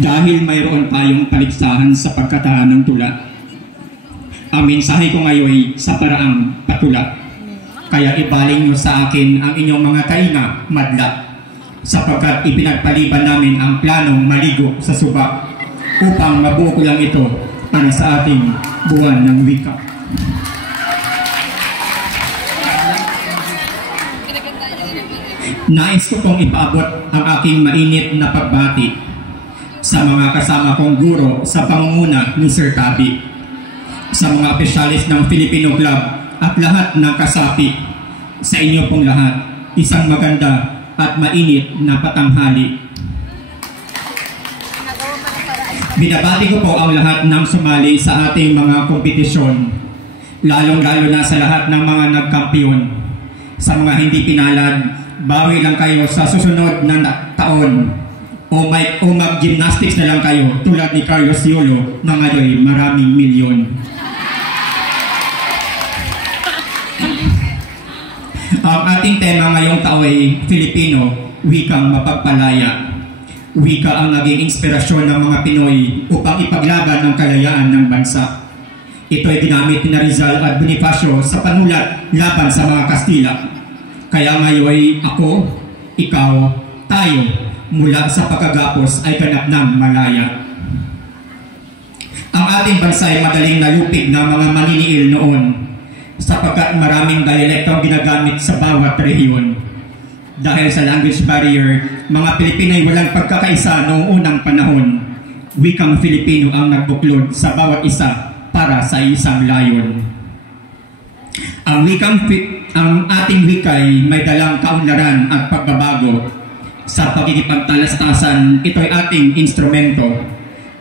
Dahil mayroon tayong paligsahan sa pagkataan ng tula, ang mensahe ko ngayon ay sa paraang patula. Kaya ibaling nyo sa akin ang inyong mga tainga, madla, sapagkat ipinagpaliban namin ang planong maligo sa suba upang mabuo ko lang ito para sa ating buwan ng wika. Nais ko pong ipaabot ang aking mainit na pagbati sa mga kasama kong guro sa pangunguna ni Sir Tabi, sa mga opisyalis ng Filipino Club at lahat ng kasapi. Sa inyo pong lahat, isang maganda at mainit na patanghali. Binabati ko po ang lahat ng sumali sa ating mga kompetisyon, lalong-lalo na sa lahat ng mga nagkampiyon. Sa mga hindi pinalad, bawi lang kayo sa susunod na taon o mag-gymnastics na lang kayo tulad ni Carlos Yolo na ngayon maraming milyon. Ang ating tema ngayong taon ay Filipino, wikang mapagpalaya. Wika ang naging inspirasyon ng mga Pinoy upang ipaglaban ang kalayaan ng bansa. Ito ay ginamit ni Rizal at Bonifacio sa panulat laban sa mga Kastila. Kaya ngayon ako, ikaw, tayo, mula sa pagkagapos ay ganap ng malaya. Ang ating bansa ay madaling nalupig ng mga maniniil noon, sapagkat maraming dialekto ang ginagamit sa bawat rehiyon. Dahil sa language barrier, mga Pilipino ay walang pagkakaisa noong unang panahon. Wikang Filipino ang nagbuklod sa bawat isa para sa isang layon. Ang ating wikay may dalang kaunlaran at pagbabago. Sa pagkikipagtalastasan, ito ay ating instrumento.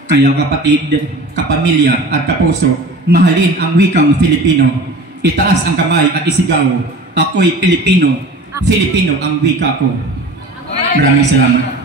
Kaya kapatid, kapamilya at kapuso, mahalin ang wikang Filipino. Itaas ang kamay at isigaw, ako'y Pilipino, Filipino ang wika ko. Maraming salamat.